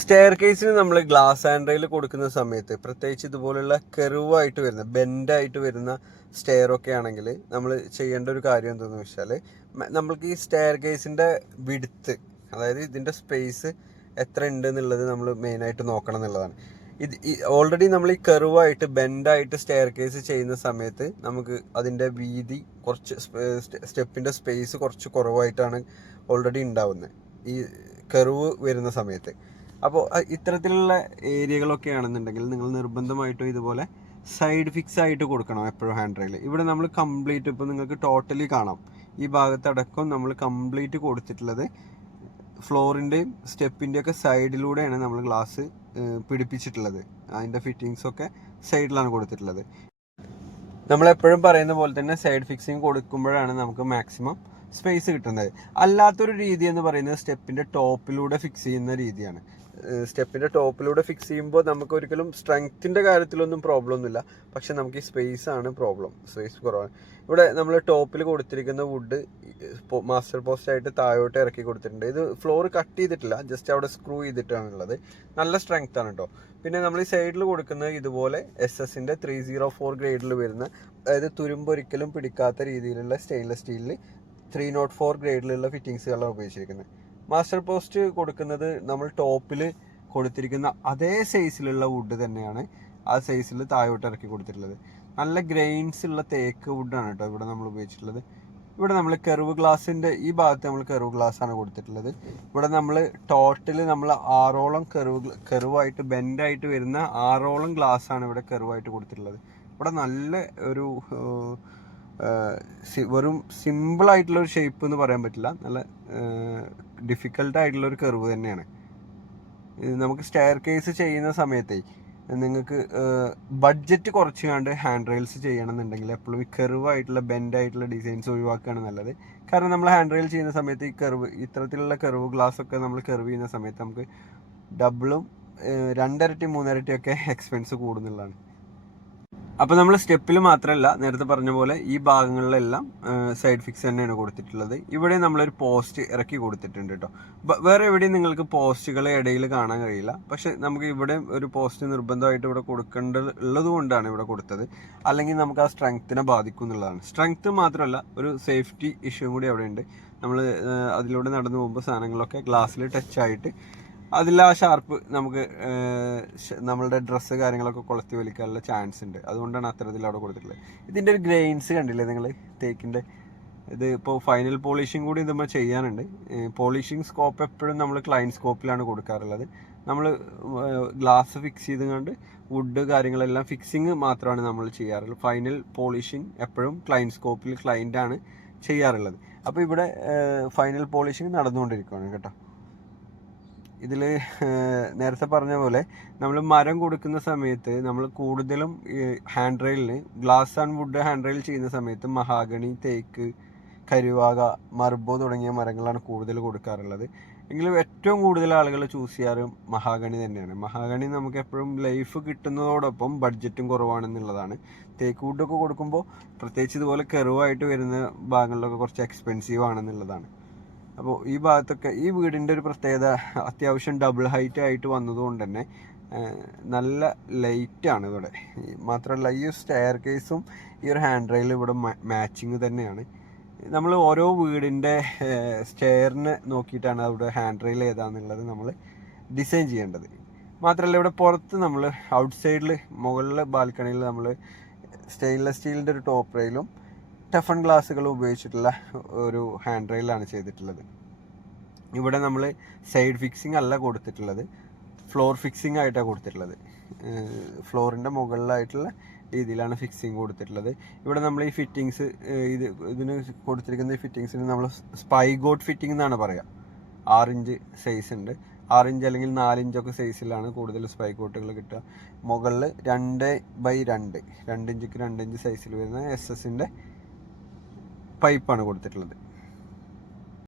Stair കേസിന് നമ്മൾ glass hand rail കൊടുക്കുന്ന സമയത്ത് പ്രത്യേകിച്ച് ഇതുപോലുള്ള കെർവായിട്ട് വരുന്ന ബെൻഡായിട്ട് വരുന്ന സ്റ്റെയർ ഒക്കെ ആണെങ്കിൽ നമ്മൾ ചെയ്യേണ്ട ഒരു കാര്യം എന്താണെന്ന് വെച്ചാൽ നമ്മൾക്ക് ഈ സ്റ്റെയർ കേസിൻ്റെ വിഡ്ത്ത്, അതായത് ഇതിൻ്റെ സ്പേസ് എത്ര ഉണ്ട് എന്നുള്ളത് നമ്മൾ മെയിനായിട്ട് നോക്കണം എന്നുള്ളതാണ്. ഇത് ഓൾറെഡി നമ്മൾ ഈ കെർവായിട്ട് ബെൻഡായിട്ട് സ്റ്റെയർ കേസ് ചെയ്യുന്ന സമയത്ത് നമുക്ക് അതിൻ്റെ വീതി കുറച്ച് സ്റ്റെപ്പിൻ്റെ സ്പേസ് കുറച്ച് കുറവായിട്ടാണ് ഓൾറെഡി ഉണ്ടാവുന്നത് ഈ കെർവ് വരുന്ന സമയത്ത്. അപ്പോൾ ഇത്തരത്തിലുള്ള ഏരിയകളൊക്കെ ആണെന്നുണ്ടെങ്കിൽ നിങ്ങൾ നിർബന്ധമായിട്ടും ഇതുപോലെ സൈഡ് ഫിക്സ് ആയിട്ട് കൊടുക്കണം എപ്പോഴും ഹാൻഡ് റെയിൽ. ഇവിടെ നമ്മൾ കംപ്ലീറ്റ് ഇപ്പോൾ നിങ്ങൾക്ക് ടോട്ടലി കാണാം, ഈ ഭാഗത്തടക്കം നമ്മൾ കംപ്ലീറ്റ് കൊടുത്തിട്ടുള്ളത് ഫ്ലോറിൻ്റെയും സ്റ്റെപ്പിൻ്റെയൊക്കെ സൈഡിലൂടെയാണ് നമ്മൾ ഗ്ലാസ് പിടിപ്പിച്ചിട്ടുള്ളത്. അതിൻ്റെ ഫിറ്റിങ്സൊക്കെ സൈഡിലാണ് കൊടുത്തിട്ടുള്ളത്. നമ്മളെപ്പോഴും പറയുന്ന പോലെ തന്നെ സൈഡ് ഫിക്സിങ് കൊടുക്കുമ്പോഴാണ് നമുക്ക് മാക്സിമം സ്പേസ് കിട്ടുന്നത്. അല്ലാത്തൊരു രീതി എന്ന് പറയുന്നത് സ്റ്റെപ്പിൻ്റെ ടോപ്പിലൂടെ ഫിക്സ് ചെയ്യുന്ന രീതിയാണ്. സ്റ്റെപ്പിൻ്റെ ടോപ്പിലൂടെ ഫിക്സ് ചെയ്യുമ്പോൾ നമുക്ക് ഒരിക്കലും സ്ട്രെങ്ത്തിൻ്റെ കാര്യത്തിലൊന്നും പ്രോബ്ലം ഒന്നുമില്ല, പക്ഷെ നമുക്ക് ഈ സ്പേസ് ആണ് പ്രോബ്ലം, സ്പേസ് കുറവാണ്. ഇവിടെ നമ്മൾ ടോപ്പിൽ കൊടുത്തിരിക്കുന്ന വുഡ് മാസ്റ്റർ പോസ്റ്റ് ആയിട്ട് താഴോട്ട് ഇറക്കി കൊടുത്തിട്ടുണ്ട്. ഇത് ഫ്ലോർ കട്ട് ചെയ്തിട്ടില്ല, ജസ്റ്റ് അവിടെ സ്ക്രൂ ചെയ്തിട്ടാണുള്ളത്. നല്ല സ്ട്രെങ്ത് ആണ് കേട്ടോ. പിന്നെ നമ്മൾ ഈ സൈഡിൽ കൊടുക്കുന്നത് ഇതുപോലെ SS-ൻ്റെ 304 ഗ്രേഡിൽ വരുന്ന, അതായത് തുരുമ്പൊരിക്കലും പിടിക്കാത്ത രീതിയിലുള്ള സ്റ്റെയിൻലെസ് സ്റ്റീലിൽ 304 ഗ്രേഡിലുള്ള ഫിറ്റിങ്സുകളാണ് ഉപയോഗിച്ചിരിക്കുന്നത്. മാസ്റ്റർ പോസ്റ്റ് കൊടുക്കുന്നത് നമ്മൾ ടോപ്പിൽ കൊടുത്തിരിക്കുന്ന അതേ സൈസിലുള്ള വുഡ് തന്നെയാണ് ആ സൈസിൽ താഴോട്ട് ഇറക്കി കൊടുത്തിട്ടുള്ളത്. നല്ല ഗ്രെയിൻസ് ഉള്ള തേക്ക് വുഡാണ് കേട്ടോ ഇവിടെ നമ്മൾ ഉപയോഗിച്ചിട്ടുള്ളത്. ഇവിടെ നമ്മൾ കെർവ് ഗ്ലാസിൻ്റെ ഈ ഭാഗത്ത് നമ്മൾ കെർവ് ഗ്ലാസ് ആണ് കൊടുത്തിട്ടുള്ളത്. ഇവിടെ നമ്മൾ ടോട്ടൽ നമ്മൾ 6ഓളം കെർവായിട്ട് ബെൻഡായിട്ട് വരുന്ന 6ഓളം ഗ്ലാസ് ആണ് ഇവിടെ കെർവായിട്ട് കൊടുത്തിട്ടുള്ളത്. ഇവിടെ നല്ല ഒരു വെറും സിമ്പിളായിട്ടുള്ളൊരു ഷേപ്പ് എന്ന് പറയാൻ പറ്റില്ല, നല്ല ഡിഫിക്കൽട്ടായിട്ടുള്ളൊരു കെർവ് തന്നെയാണ്. നമുക്ക് സ്റ്റെയർ കേസ് ചെയ്യുന്ന സമയത്തേ നിങ്ങൾക്ക് ബഡ്ജറ്റ് കുറച്ച് കണ്ട് ഹാൻഡ് റെയിൽസ് ചെയ്യണമെന്നുണ്ടെങ്കിൽ എപ്പോഴും ഈ കെർവായിട്ടുള്ള ബെൻഡായിട്ടുള്ള ഡിസൈൻസ് ഒഴിവാക്കുകയാണ് നല്ലത്. കാരണം നമ്മൾ ഹാൻഡ് റെയിൽ ചെയ്യുന്ന സമയത്ത് ഈ കെർവ്, ഇത്തരത്തിലുള്ള കെർവ് ഗ്ലാസ് ഒക്കെ നമ്മൾ കെർവ് ചെയ്യുന്ന സമയത്ത് നമുക്ക് ഡബിളും 2 ഇരട്ടി 3 ഇരട്ടിയൊക്കെ എക്സ്പെൻസ് കൂടുന്നുള്ളതാണ്. അപ്പോൾ നമ്മൾ സ്റ്റെപ്പിൽ മാത്രമല്ല, നേരത്തെ പറഞ്ഞ പോലെ ഈ ഭാഗങ്ങളിലെല്ലാം സൈഡ് ഫിക്സ് തന്നെയാണ് കൊടുത്തിട്ടുള്ളത്. ഇവിടെ നമ്മളൊരു പോസ്റ്റ് ഇറക്കി കൊടുത്തിട്ടുണ്ട് കേട്ടോ. വേറെ എവിടെയും നിങ്ങൾക്ക് പോസ്റ്റുകളെ ഇടയിൽ കാണാൻ കഴിയില്ല, പക്ഷെ നമുക്ക് ഇവിടെ ഒരു പോസ്റ്റ് നിർബന്ധമായിട്ട് ഇവിടെ കൊടുക്കേണ്ടത് കൊണ്ടാണ് ഇവിടെ കൊടുത്തത്. അല്ലെങ്കിൽ നമുക്ക് ആ സ്ട്രെങ്ത്തിനെ ബാധിക്കും എന്നുള്ളതാണ്. സ്ട്രെങ്ത്ത് മാത്രമല്ല, ഒരു സേഫ്റ്റി ഇഷ്യൂ കൂടി അവിടെ ഉണ്ട്. നമ്മൾ അതിലൂടെ നടന്നു പോകുമ്പോൾ സാധനങ്ങളൊക്കെ ഗ്ലാസ്സിൽ ടച്ച് ആയിട്ട് അതിൽ ആ ഷാർപ്പ് നമുക്ക് നമ്മളുടെ ഡ്രസ്സ് കാര്യങ്ങളൊക്കെ കൊളുത്തി വലിക്കാനുള്ള ചാൻസ് ഉണ്ട്. അതുകൊണ്ടാണ് അത്തരത്തിൽ അവിടെ കൊടുത്തിട്ടുള്ളത്. ഇതിൻ്റെ ഒരു ഗ്രെയിൻസ് കണ്ടില്ലേ നിങ്ങൾ, തേക്കിൻ്റെ. ഇത് ഇപ്പോൾ ഫൈനൽ പോളിഷിങ് കൂടി ഇതുമ്പോൾ ചെയ്യാനുണ്ട്. പോളിഷിങ് സ്കോപ്പ് എപ്പോഴും നമ്മൾ ക്ലൈൻ സ്കോപ്പിലാണ് കൊടുക്കാറുള്ളത്. നമ്മൾ ഗ്ലാസ് ഫിക്സ് ചെയ്തുകൊണ്ട് വുഡ് കാര്യങ്ങളെല്ലാം ഫിക്സിങ് മാത്രമാണ് നമ്മൾ ചെയ്യാറുള്ളത്. ഫൈനൽ പോളിഷിങ് എപ്പോഴും ക്ലൈൻ സ്കോപ്പിൽ ക്ലൈൻ്റാണ് ചെയ്യാറുള്ളത്. അപ്പോൾ ഇവിടെ ഫൈനൽ പോളിഷിങ് നടന്നുകൊണ്ടിരിക്കുകയാണ് കേട്ടോ. ഇതിൽ നേരത്തെ പറഞ്ഞ പോലെ നമ്മൾ മരം കൊടുക്കുന്ന സമയത്ത് നമ്മൾ കൂടുതലും ഈ ഹാൻഡ് റെയിലിന് glass and wood hand rail ചെയ്യുന്ന സമയത്ത് മഹാഗണി, തേക്ക്, കരുവാക, മർബോ തുടങ്ങിയ മരങ്ങളാണ് കൂടുതൽ കൊടുക്കാറുള്ളത്. എങ്കിലും ഏറ്റവും കൂടുതൽ ആളുകൾ ചൂസ് ചെയ്യാറ് മഹാഗണി തന്നെയാണ്. മഹാഗണി നമുക്ക് എപ്പോഴും ലൈഫ് കിട്ടുന്നതോടൊപ്പം ബഡ്ജറ്റും കുറവാണെന്നുള്ളതാണ്. തേക്ക് വുഡൊക്കെ കൊടുക്കുമ്പോൾ പ്രത്യേകിച്ച് ഇതുപോലെ കെർവായിട്ട് വരുന്ന ഭാഗങ്ങളിലൊക്കെ കുറച്ച് എക്സ്പെൻസീവ് ആണെന്നുള്ളതാണ്. അപ്പോൾ ഈ ഭാഗത്തൊക്കെ ഈ വീടിൻ്റെ ഒരു പ്രത്യേകത അത്യാവശ്യം ഡബിൾ ഹൈറ്റ് ആയിട്ട് വന്നതുകൊണ്ട് തന്നെ നല്ല ലൈറ്റാണ് ഇവിടെ. മാത്രമല്ല ഈ സ്റ്റെയർ കേസും ഈ ഒരു ഹാൻഡ് റെയിൽ ഇവിടെ മാച്ചിങ് തന്നെയാണ്. നമ്മൾ ഓരോ വീടിൻ്റെ സ്റ്റെയറിനെ നോക്കിയിട്ടാണ് അവിടെ ഹാൻഡ് റെയിൽ ഏതാണെന്നുള്ളത് നമ്മൾ ഡിസൈൻ ചെയ്യേണ്ടത്. മാത്രമല്ല ഇവിടെ പുറത്ത് നമ്മൾ ഔട്ട് സൈഡിൽ മുകളിൽ ബാൽക്കണിയിൽ നമ്മൾ സ്റ്റെയിൻലെസ് സ്റ്റീലിൻ്റെ ഒരു ടോപ്പ് റെയിലും ടഫൺ ഗ്ലാസ്സുകൾ ഉപയോഗിച്ചിട്ടുള്ള ഒരു ഹാൻഡ് റെയിലാണ് ചെയ്തിട്ടുള്ളത്. ഇവിടെ നമ്മൾ സൈഡ് ഫിക്സിങ് അല്ല കൊടുത്തിട്ടുള്ളത്, ഫ്ലോർ ഫിക്സിങ് ആയിട്ടാണ് കൊടുത്തിട്ടുള്ളത്. ഫ്ലോറിൻ്റെ മുകളിലായിട്ടുള്ള രീതിയിലാണ് ഫിക്സിങ് കൊടുത്തിട്ടുള്ളത്. ഇവിടെ നമ്മൾ ഈ ഫിറ്റിങ്സ് ഇതിന് കൊടുത്തിരിക്കുന്ന ഈ ഫിറ്റിങ്സിന് നമ്മൾ സ്പൈഗോട്ട് ഫിറ്റിംഗ് എന്നാണ് പറയുക. 6 ഇഞ്ച് സൈസ് ഉണ്ട്, 6 ഇഞ്ച് അല്ലെങ്കിൽ 4 ഇഞ്ചൊക്കെ സൈസിലാണ് കൂടുതൽ സ്പൈഗോട്ടുകൾ കിട്ടുക. മുകളിൽ 2x2 2 ഇഞ്ചിക്ക് 2 ഇഞ്ച് സൈസിൽ വരുന്ന SS-ൻ്റെ പൈപ്പാണ് കൊടുത്തിട്ടുള്ളത്.